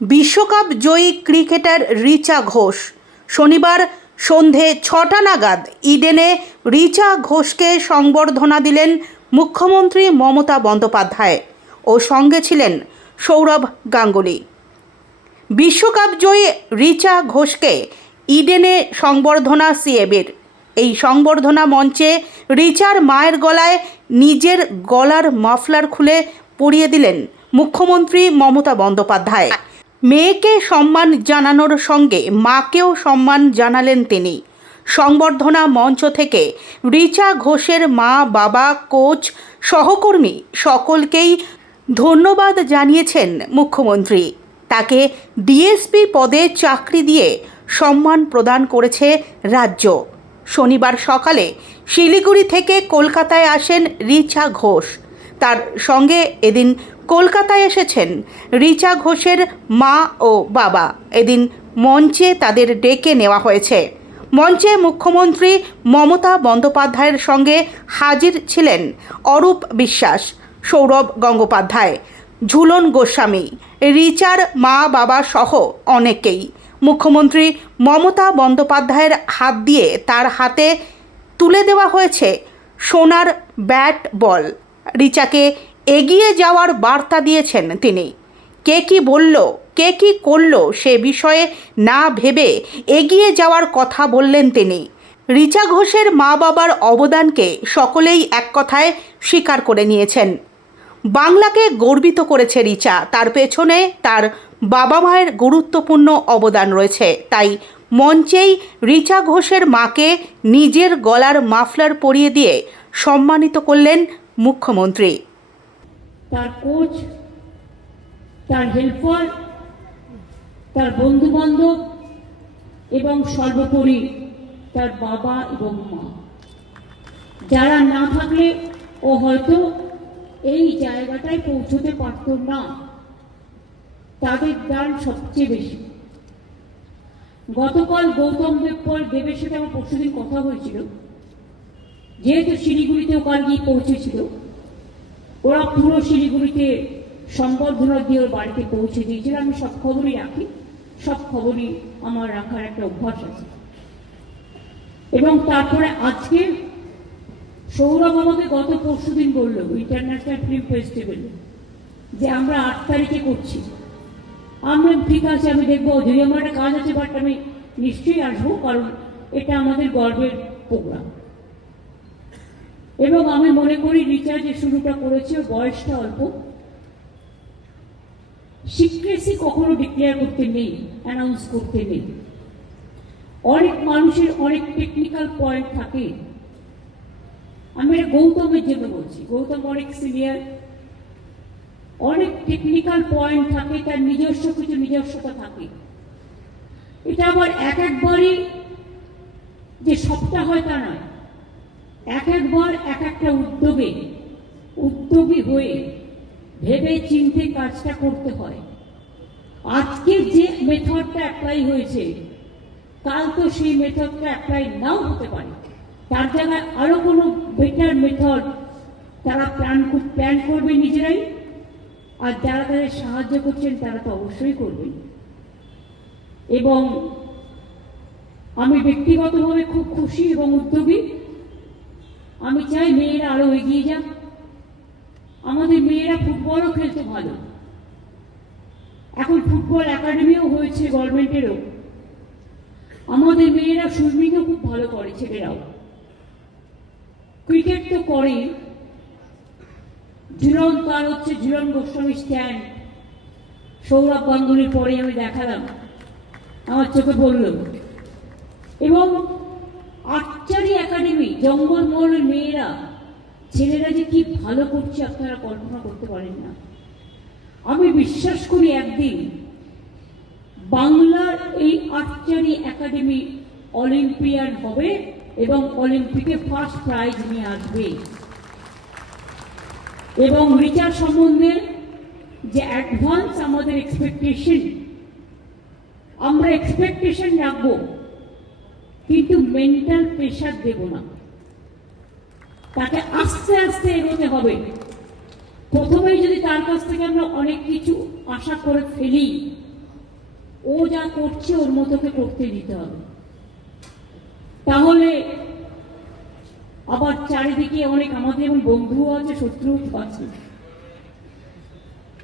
বিশ্বকাপ জয়ী ক্রিকেটার রিচা ঘোষ। শনিবার সন্ধে ছটা নাগাদ ইডেনে রিচা ঘোষকে সংবর্ধনা দিলেন মুখ্যমন্ত্রী মমতা বন্দ্যোপাধ্যায় ও সঙ্গে ছিলেন সৌরভ গাঙ্গুলি। বিশ্বকাপ জয়ী রিচা ঘোষকে ইডেনে সংবর্ধনা সিএবের। এই সংবর্ধনা মঞ্চে রিচার মায়ের গলায় নিজের গলার মাফলার খুলে পরিয়ে দিলেন মুখ্যমন্ত্রী মমতা বন্দ্যোপাধ্যায়। মেয়েকে সম্মান জানানোর সঙ্গে মাকেও সম্মান জানালেন তিনি। সংবর্ধনা মঞ্চ থেকে রিচা ঘোষের মা, বাবা, কোচ, সহকর্মী সকলকেই ধন্যবাদ জানিয়েছেন মুখ্যমন্ত্রী। তাকে ডিএসপি পদে চাকরি দিয়ে সম্মান প্রদান করেছে রাজ্য। শনিবার সকালে শিলিগুড়ি থেকে কলকাতায় আসেন রিচা ঘোষ। তার সঙ্গে এদিন কলকাতায় এসেছেন রিচা ঘোষের মা ও বাবা। এদিন মঞ্চে তাদের ডেকে নেওয়া হয়েছে। মঞ্চে মুখ্যমন্ত্রী মমতা বন্দ্যোপাধ্যায়ের সঙ্গে হাজির ছিলেন অরূপ বিশ্বাস, সৌরভ গঙ্গোপাধ্যায়, ঝুলন গোস্বামী, রিচার মা বাবা সহ অনেকেই। মুখ্যমন্ত্রী মমতা বন্দ্যোপাধ্যায়ের হাত দিয়ে তার হাতে তুলে দেওয়া হয়েছে সোনার ব্যাট বল। রিচাকে এগিয়ে যাওয়ার বার্তা দিয়েছেন তিনি। কে কি বলল, কে কি করল সে বিষয়ে না ভেবে এগিয়ে যাওয়ার কথা বললেন তিনি। রিচা ঘোষের মা বাবার অবদানকে সকলেই এক কথায় স্বীকার করে নিয়েছেন। বাংলাকে গর্বিত করেছে রিচা, তার পেছনে তার বাবা মায়ের গুরুত্বপূর্ণ অবদান রয়েছে। তাই মঞ্চেই রিচা ঘোষের মাকে নিজের গলার মাফলার পরিয়ে দিয়ে সম্মানিত করলেন মুখ্যমন্ত্রী। তার কোচ তার হেল্পার তার বন্ধু বান্ধব এবং সর্বোপরি তার বাবা এবং মা। যারা না থাকলে ও হয়তো এই জায়গাটায় পৌঁছতে পারত না, তাদের দান সবচেয়ে বেশি। গতকাল গৌতম দেবপল দেবের সাথে আমার পরশুদিন কথা হয়েছিল। যেহেতু শিলিগুড়িতে ওখানে গিয়ে পৌঁছেছিল ওরা পুরো শিলিগুড়িতে সম্বর্ধনা দিয়ে ওর বাড়িতে পৌঁছে দিয়েছিল। আমি সব খবরই রাখি। সব খবরই আমার রাখার একটা অভ্যাস আছে। এবং তারপরে আজকে সৌরভ আমাকে গত পরশু দিন বলল ইন্টারন্যাশনাল ফিল্ম ফেস্টিভ্যাল যে আমরা আট তারিখে করছি। আমরা ঠিক আছে, আমি দেখব। যদি আমার একটা কাজ আছে বাট আমি নিশ্চয়ই আসব, কারণ এটা আমাদের গর্বের প্রোগ্রাম এবং আমি মনে করি যে শুরুটা করেছে, বয়সটা অল্প। সিক্রেসি কখনো ডিক্লেয়ার করতে নেই অ্যানাউন্স করতে নেই। অনেক মানুষের অনেক টেকনিক্যাল পয়েন্ট থাকে। আমি এটা গৌতমের জন্য বলছি। গৌতম অনেক সিনিয়র অনেক টেকনিক্যাল পয়েন্ট থাকে, তার নিজস্ব কিছু নিজস্বতা থাকে। এটা আবার এক একবারই যে সবটা হয় তা নয়। এক একবার, এক একটা উদ্যোগে, উদ্যোগী হয়ে ভেবে চিনতে কাজটা করতে হয়। আজকে যে মেথডটা অ্যাপ্লাই হয়েছে, কাল তো সেই মেথডটা অ্যাপ্লাই নাও হতে পারে। তার জায়গায় আরও কোনো বেটার মেথড তারা প্ল্যান প্ল্যান করবে নিজেরাই। আর যারা তাদের সাহায্য করছেন, তারা তো অবশ্যই করবেন। এবং আমি ব্যক্তিগতভাবে খুব খুশি এবং উদ্যোগী। আমি চাই মেয়েরা আরও এগিয়ে যাক আমাদের মেয়েরা ফুটবলও খেলতে ভালো এখন ফুটবল একাডেমিও হয়েছে গভর্নমেন্টেরও আমাদের মেয়েরা সুইমিংও খুব ভালো করে, ছেলেরাও। ক্রিকেট তো করে ঝুলন তার হচ্ছে ঝুলন গোস্বামী স্ট্যান্ড সৌরভ গাঙ্গুলির পরে আমি দেখালাম। আমার চোখে পড়ল। এবং আর্চারি একাডেমি জঙ্গলমহলের মেয়েরা, ছেলেরা যে কি ভালো করছে আপনারা কল্পনা করতে পারেন না। আমি বিশ্বাস করি একদিন বাংলার এই আর্চারি একাডেমি অলিম্পিয়ান হবে এবং অলিম্পিকে ফার্স্ট প্রাইজ নিয়ে আসবে। এবং রিচার সম্বন্ধে যে অ্যাডভান্স আমাদের এক্সপেকটেশন আমরা এক্সপেকটেশন রাখব। কিন্তু মেন্টাল প্রেশার দেব না। তাকে আস্তে আস্তে এগোতে হবে। প্রথমেই যদি তার কাছ থেকে আমরা অনেক কিছু আশা করে ফেলি, ও যা করছে ওর মতোকে করতে দিতে হবে। তাহলে আবার চারিদিকে অনেক আমাদের যেমন বন্ধুও আছে, শত্রুও আছে।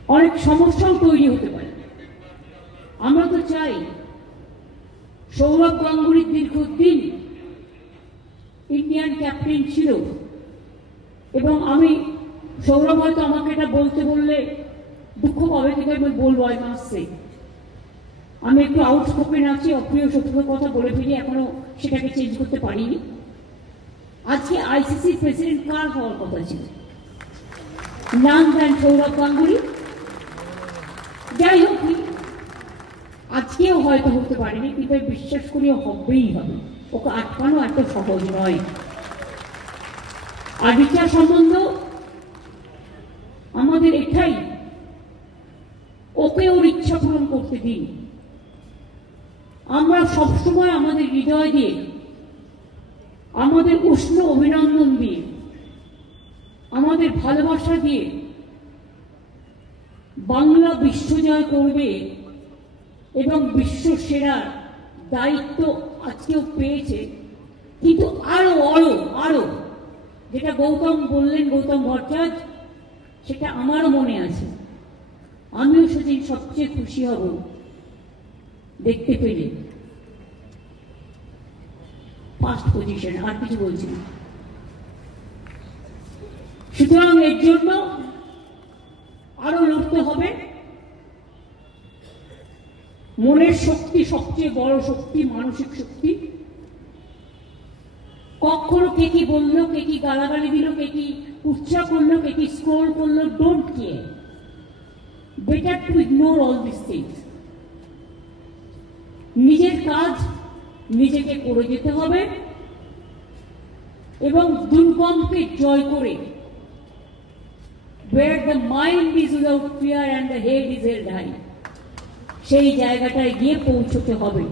অনেক সমস্যাও তৈরি হতে পারে। আমরা তো চাই সৌরভ গাঙ্গুলি দীর্ঘদিন ইন্ডিয়ান ক্যাপ্টেন ছিল। এবং আমি, সৌরভ হয়তো আমাকে এটা বলতে বললে দুঃখ পাবে কিন্তু আমি বলব আই মাসে আমি একটু আউটস্পোকেন আছি, অপ্রিয় শত্রুর কথা বলে ফেলি, এখনও সেটাকে চেঞ্জ করতে পারিনি। আজকে আইসিসি প্রেসিডেন্ট কার হওয়ার কথা ছিল? নাম দেন সৌরভ গাঙ্গুলি। যাই হোক আজকেও হয়তো হতে পারেনি কিন্তু বিশ্বাস করি হবেই হবে। ওকে আটকানো এত সহজ নয়। আর বিচার সম্বন্ধ আমাদের এটাই। ওকে ওর ইচ্ছা পূরণ করতে দিন। আমরা সবসময় আমাদের হৃদয় দিয়ে, আমাদের উষ্ণ অভিনন্দন দিয়ে, আমাদের ভালোবাসা দিয়ে বাংলা বিশ্বজয় করবে এবং বিশ্ব সেরার দায়িত্ব আজকেও পেয়েছে। কিন্তু আরও আরও আরও, যেটা গৌতম বললেন, গৌতম ভট্টাচার্য, সেটা আমারও মনে আছে। আমিও সেদিন সবচেয়ে খুশি হব দেখতে পেলে। ফার্স্ট পজিশন আর কিছু বলছি সুতরাং এর জন্য আরও লড়তে হবে। মনের শক্তি, সবচেয়ে বড় শক্তি, মানসিক শক্তি। কখনো কে কি বলল, কে কি গালাগালি দিল, কে কি উৎসাহ করল, কে কি স্ক্রোল করল don't care better to ignore all this things নিজের কাজ নিজেকে করে যেতে হবে এবং দুর্গমকে জয় করে। Where the mind is without fear and the head is held high সেই জায়গাটায় গিয়ে পৌঁছতে হবে।